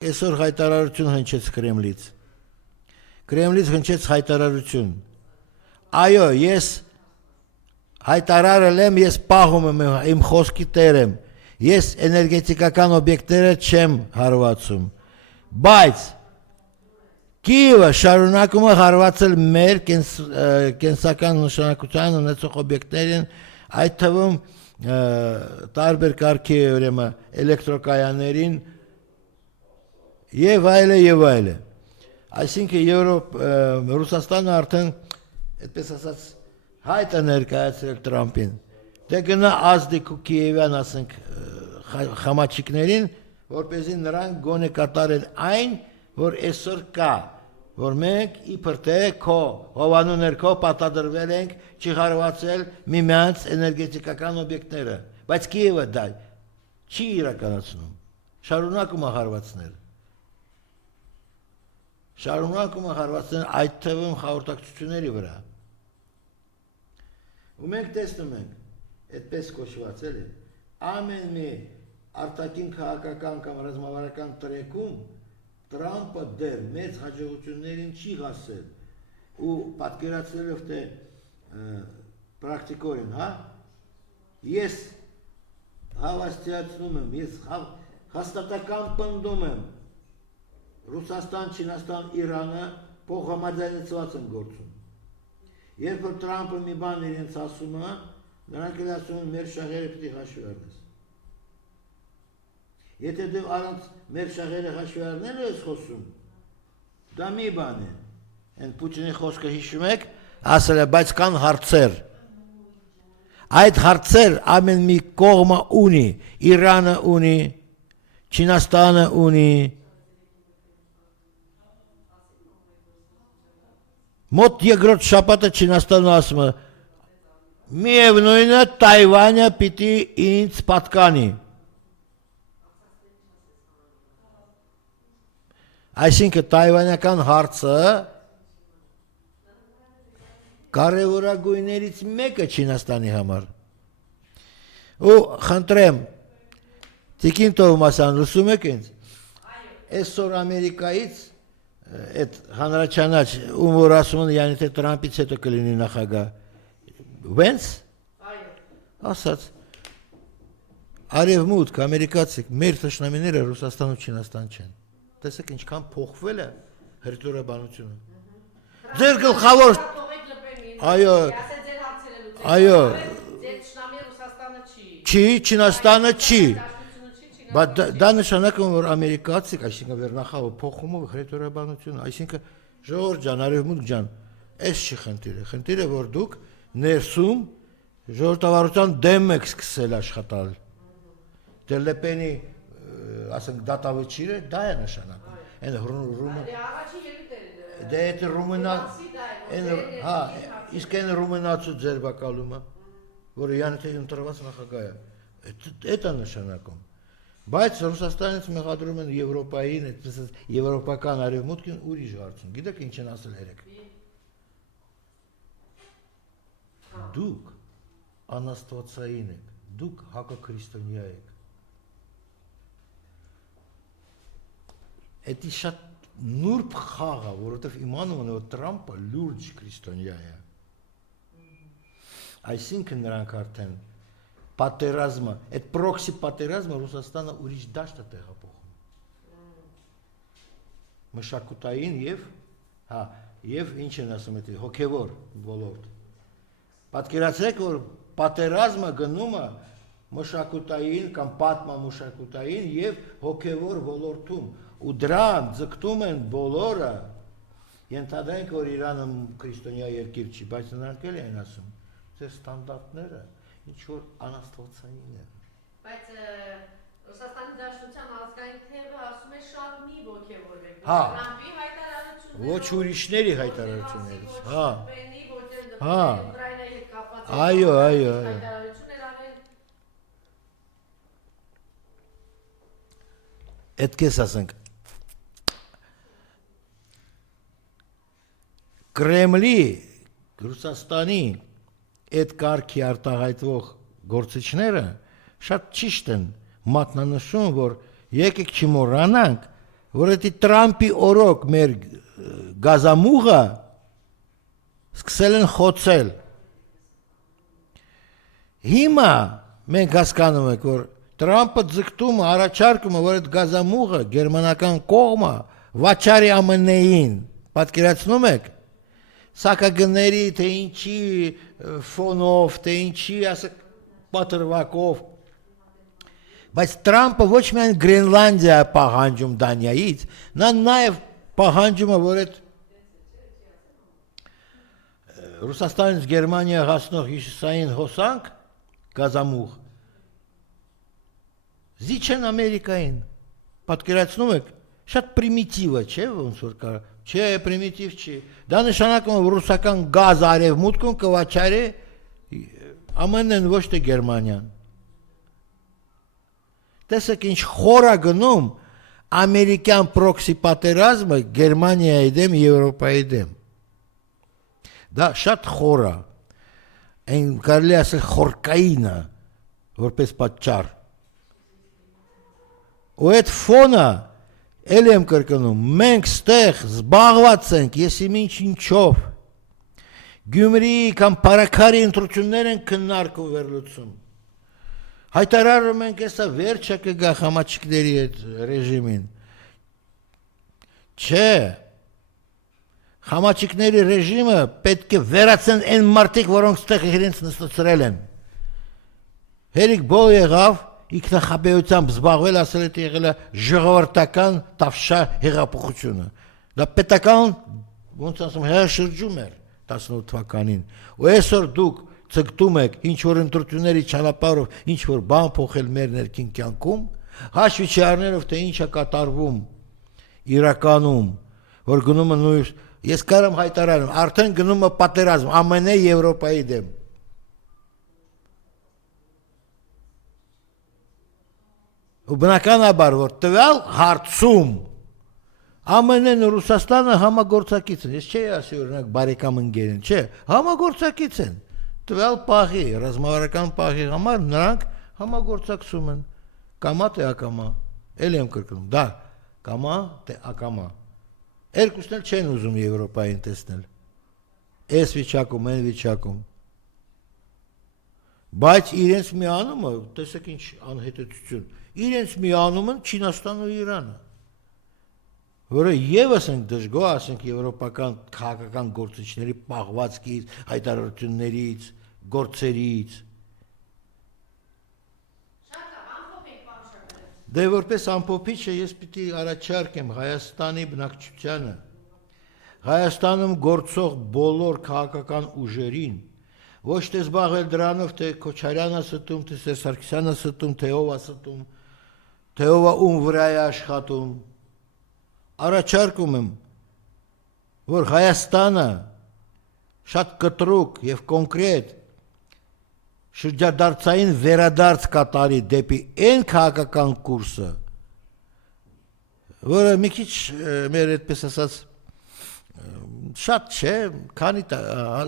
Այսօր հայտարարություն հնչեց Կրեմլից։ Կրեմլից հնչեց հայտարարություն։ Այո, ես հայտարարել եմ, ես պահում եմ իմ խոսքի տեր եմ։ Ես էներգետիկական օբյեկտները չեմ հարվածում։ Բայց Կիևը շարունակում է հարվածել մեր կենսական նշանակության ունեցող օբյեկտներին, այդ թվում տարբեր կարգի ուրեմն էլեկտրոկայաններին եւ այլը։ Այսինքն Ռուսաստանը արդեն, այդպես ասած, հայտ է ներկայացրել Տրամպին։ Դե գնա ազդիկ ու Կիևյան, ասենք, խամաչիկներին, որպեսզի նրանք գոնե կատարեն այն, որ այսօր կա, որ մենք իբր թե քո հովանու ներքո պարտադրվել ենք չհարվածել միմյանց էներգետիկական օբյեկտները, բայց Կիևը դա չի իրականացնում, շարունակում է հարվածնել։ Շարունակում է հարվածել այդ թվում հաղորդակցությունների վրա։ Ու մենք տեսնում ենք, այդպես կոչված էլի, ամեն մի արտաքին քաղաքական կամ ռազմավարական տրեկում Տրամպը դեռ մեծ հաջողություններին չի հասել ու պատկերացնելով թե պրակտիկորեն, հա, ես հավաստիացնում եմ, ես հաստատական պնդում եմ Ռուսաստան, Չինաստան, Իրանը փոխհամաձայնեցված են գործում։ Երբ որ Տրամպը մի բան իրենց ասում է, նրանք էլ ասում են մեր շահերը պիտի հաշվի առնես։ Եթե դու առանց մեր շահերը հաշվի առնելու ես խոսում, դա մի բան է։ Այն Պուտինի խոսքը հիշում եք, ասել է, բայց կան հարցեր։ Այդ հարցեր ամեն մի կողմը ունի, Իրանը ունի, Չինաստանը ունի, Մոտ երկրորդ շաբաթը Չինաստանը ասում է, միևնույնը Թայվանը պիտի ինձ պատկանի։ Այսինքն թայվանական հարցը կարևորագույններից մեկը Չինաստանի համար։ Ու խնդրեմ, Տիկին Տովմասյան, լսում եք ինձ, այսօր Ամերիկայից այդ հանրաչանաչ, ում որ ասում են, յանի թե Տրամպից հետո կլինի նախագահ, Վենս, ասաց, արևմուտք, ամերիկացիք, մեր թշնամիները Ռուսաստան ու Չինաստան չեն։ Տեսեք ինչքան փոխվել է հրետորաբանությունը։ Ձեր գլխավոր, այո, չի, Չինաստանը չի, բայց դա նշանակում է, որ ամերիկացիք, այսինքն վերնախավը փոխում է հրետորաբանությունը, այսինքն ժողովուրդ ջան, արևմուտք ջան, այս չի խնդիրը, խնդիրը որ դուք ներսում ժողովրդավարության դեմ եք սկսել աշխատալ։ Դե Լեպենի, ասենք, դատավճիռը դա է նշանակում։ Դե այդ իսկ այն ռումենացու ձերբակալումը, որը յանի թե ընտրված նախագահ է, այդ է նշանակում։ Բայց Ռուսաստանից մեղադրում են Եվրոպային, այդպես եվրոպական արևմուտքին ուրիշ հարցում։ Գիտեք ինչ են ասել երեք։ Դուք անաստվածային եք, դուք հակաքրիստոնյա եք։ Դա շատ նուրբ խաղ է, որովհետև իմանում են, որ Տրամպը լուրջ քրիստոնյա է։ Այսինքն նրանք արդեն պատերազմը, այդ պրոքսի պատերազմը Ռուսաստանը ուրիշ դաշտ է տեղափոխում։ Մշակութային եւ ինչ են ասում այդ հոգևոր ոլորտ։ Պատկերացրեք, որ պատերազմը գնում է մշակութային կամ պատմամշակութային եւ հոգևոր ոլորտում, ու դրան ձգտում են բոլորը, ենթադրենք, որ Իրանը քրիստոնյա երկիր չի, բայց նրանք էլ են ասում, ձեր ստանդարտները ինչ-որ անաստվածային է։ Բայց Ռուսաստանի Դաշնության ազգային թևը ասում է շատ մի ոգևորվեք։ Տրամպի հայտարարությունները։ Ոչ ուրիշների հայտարարություններից։ Ուկրաինայի հետ կապված հայտարարություններ արել։ Այդպես ասենք, Կրեմլի, Ռուսաստանի այդ կարգի արտահայտվող գործիչները շատ ճիշտ են մատնանշում, որ եկեք չմոռանանք, որ էդի Տրամպի օրոք մեր գազամուղը սկսել են խոցել։ Հիմա մենք հասկանում ենք, որ Տրամպը ձգտում է, առաջարկում է, որ այդ գազամուղը գերմանական կողմը վաճառի ԱՄՆ-ին, պատկերացնում եք, սակագների, թե ինչի ֆոնով, թե ինչի ասեք պատրվակով, բայց Տրամպը ոչ միայն Գրենլանդիա պահանջում Դանիայից, նա նաև պահանջում է, որ այդ Ռուսաստանից Գերմանիա հասնող հյուսիսային հոսանք գազամուղ զիջեն Ամերիկային, պատկերացնում եք, շատ պրիմիտիվ է, չէ, ոնց որ կա, չէ, պրիմիտիվ չի, դա նշանակում է, որ ռուսական գազ արևմուտքում կվաճառի ԱՄՆ-ն ոչ թե Գերմանիան։ Տեսեք ինչ խոր է գնում ամերիկյան պրոքսի պատերազմը Գերմանիայի դեմ, Եվրոպայի դեմ։ Դա շատ խոր է, այն կարելի ասել խորկային է, որպես պատճառ։ Ու այդ ֆոնը, էլ եմ կրկնում, մենք ստեղ զբաղված ենք, եսիմինչ ինչով, Գյումրիի կամ Փարաքարի ընտրություններ են քննարկում վերլուծում։ Հայտարարում ենք, հեսա վերջը կգա խամաչիկների այդ ռեժիմին։ Չէ, խամաչիկների ռեժիմը պետք է վերացեն այն մարդիկ, որոնք ստեղ իրենց նստացրել են։ Հերիք բոլ եղավ, ինքնախաբեությամբ զբաղվել, ասել է եղել է ժողովրդական տավշա հեղափոխությունը։ Դա պետական, ոնց ասում, հեղաշրջում էր 18 թվականին։ Ու այսօր դուք ցգտում եք ինչ որ ընտրությունների ճանապարհով ինչ որ բան փոխել մեր ներքին կյանքում, հաշվի չառնելով թե ինչ է կատարվում իրականում, որ գնում է նույն, ես կարամ հայտարարեմ, արդեն գնում է պատերազմ ԱՄՆ Եվրոպայի դեմ։ Ու բնականաբար, որ տվյալ հարցում ԱՄՆ-ն ու Ռուսաստանը համագործակից են, ես չէի ասի օրինակ բարեկամ ընկեր են, չէ, համագործակից են, տվյալ պահի, ռազմավարական պահի համար նրանք համագործակցում են, կամա թե ակամա, էլ եմ կրկնում, դա, կամա թե ակամա, երկուսն էլ չեն ուզում Եվրոպային տեսնել, այս վիճակում, այն վիճակում, բայց իրենց միանումը, տեսեք ինչ անհետեցություն, իրենց միանում են Չինաստան ու Իրանը, որը եւս են դժգոհ, ասենք եվրոպական քաղաքական գործիչների պահվածքից, հայտարարություններից, գործերից։ Դե որպես ամփոփիչը ես պիտի առաջարկեմ Հայաստանի բնակչությանը, Հայաստանում գործող բոլոր քաղաքական ուժերին, ոչ թե զբաղվել դրանով, թե Քոչարյանը ստում, թե Սերժ Սարգսյանը ստում, թե ով է ստում, թե ով է ում վրա է աշխատում, առաջարկում եմ, որ Հայաստանը շատ կտրուկ եւ կոնկրետ շրջադարձային վերադարձ կատարի դեպի այն քաղաքական կուրսը, որը մի քիչ մեր այդպես ասած շատ չէ, քանի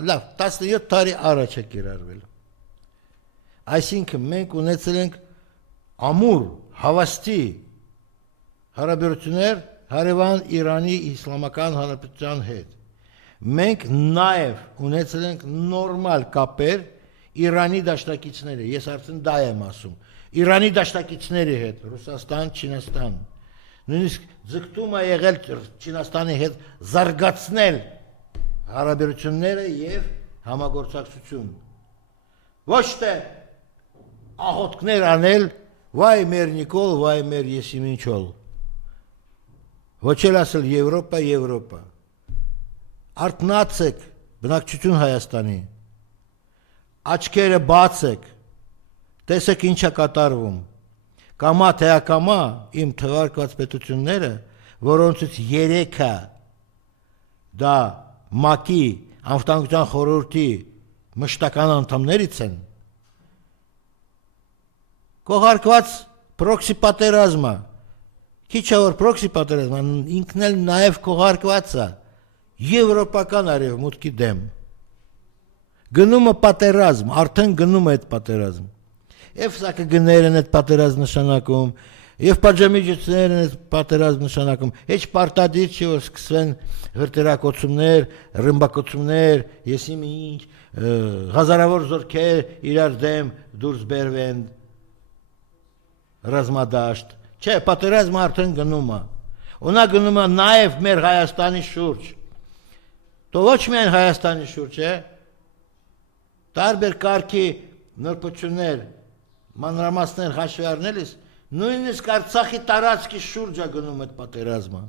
լավ 17 տարի առաջ է կիրառվել։ Այսինքն մենք ունեցել ենք ամուր, հավաստի հարաբերություններ հարևան Իրանի Իսլամական Հանրապետության հետ։ Մենք նաև ունեցել ենք նորմալ կապեր Իրանի դաշնակիցների, ես արդեն դա եմ ասում, Իրանի դաշնակիցների հետ, Ռուսաստան, Չինաստան, նույնիսկ ձգտում է եղել Չինաստանի հետ զարգացնել հարաբերությունները եւ համագործակցություն։ Ոչ թե աղոթքներ անել, վայ մեր Նիկոլ, վայ մեր Եսիմինչոլ։ Ոչ էլ ասել Եվրոպա, Եվրոպա։ Արթնացեք, բնակչություն Հայաստանի, աչքերը բացեք, տեսեք ինչ է կատարվում, կամա թե ակամա իմ թվարկված պետությունները, որոնցից 3-ը դա ՄԱԿ-ի անվտանգության խորհրդի մշտական անդամներից են, կողարկված պրոքսի պատերազմը, քիչ է որ պրոքսի պատերազմը, ինքն էլ նաև կողարկված է եվրոպական արևմուտքի դեմ։ Գնում է պատերազմ, արդեն գնում է այդ պատերազմ։ Եվ սա կգներ են այդ պատերազմ նշանակում, Եվ պատժամիջոցներն այս պատերազմ նշանակում հեչ պարտադիր չի որ սկսվեն հրտերակոծումներ, ռմբակոծումներ, եսիմի ինչ հազարավոր զորքեր իրար դեմ դուրս բերվեն ռազմադաշտ չէ պատերազմը արդեն գնում է ունա գնում է նաև մեր Հայաստանի շուրջ դու ոչ միայն Հայաստանի շուրջ է տարբեր կարգի նորպություններ մանրամասներ հաշվի առնելիս նույնիսկ Արցախի տարածքի շուրջ է գնում այդ պատերազմը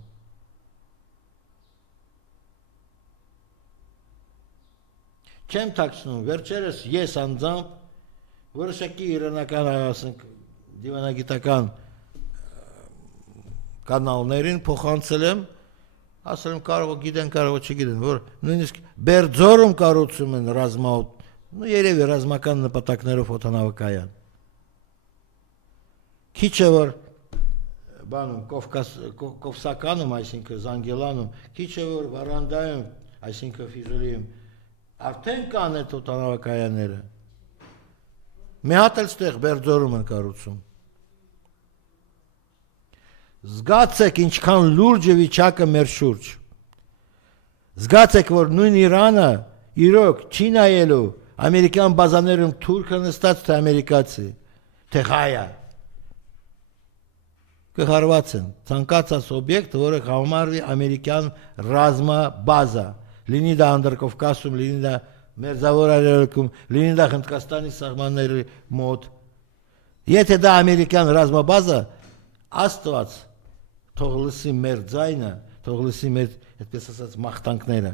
չեմ թաքցնում վերջերս ես անձամբ որոշակի իրանական ասենք դիվանագիտական կանալներին փոխանցել եմ ասել եմ կարող գիտեն կարող չգիտեն որ նույնիսկ Բերձորում կառուցում են ռազմաոտ նու երևի ռազմական նպատակներով օդանավակայան քիչ է որ բանում Կովսականում այսինքն Զանգելանում քիչ է որ Վարանդայում այսինքն Ֆիզուլիում արդեն կան այդ օդանավակայանները մի հատ էլ ստեղ Բերձորում են կառուցում զգացեք ինչքան լուրջ է վիճակը մեր շուրջ զգացեք որ նույն Իրանը իրոք չի նայելու ամերիկյան բազաներում թուրքը նստած թե ամերիկացի թե հայը կհարված են ցանկացած օբյեկտ որը համարվի ամերիկյան ռազմաբազա լինի դա Անդրկովկասում լինի դա Մերձավոր Արևելքում լինի դա Հնդկաստանի սահմանների մոտ եթե դա ամերիկյան ռազմաբազա Աստված թող լսի մեր ձայնը թող լսի մեր այդպես ասած մաղթանքները